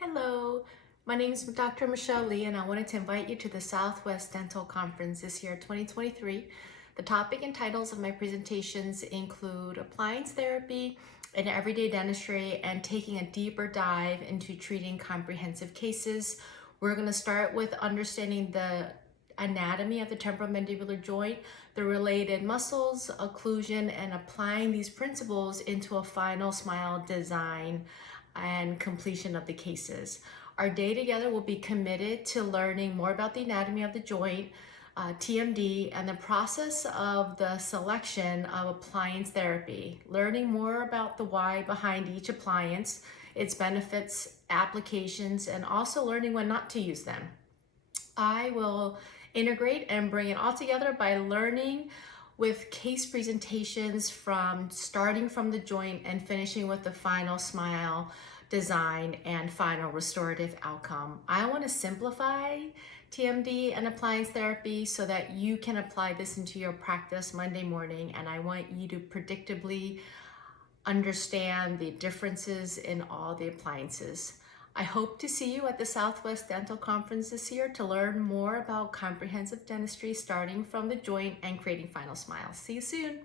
Hello, my name is Dr. Michelle Lee, and I wanted to invite you to the Southwest Dental Conference this year, 2023. The topic and titles of my presentations include appliance therapy and everyday dentistry and taking a deeper dive into treating comprehensive cases. We're going to start with understanding the anatomy of the temporomandibular joint, the related muscles, occlusion, and applying these principles into a final smile design and completion of the cases. Our day together will be committed to learning more about the anatomy of the joint, TMD, and the process of the selection of appliance therapy, learning more about the why behind each appliance, its benefits, applications, and also learning when not to use them. I will integrate and bring it all together by learning with case presentations from starting from the joint and finishing with the final smile design and final restorative outcome. I want to simplify TMD and appliance therapy so that you can apply this into your practice Monday morning, and I want you to predictably understand the differences in all the appliances. I hope to see you at the Southwest Dental Conference this year to learn more about comprehensive dentistry starting from the joint and creating final smiles. See you soon.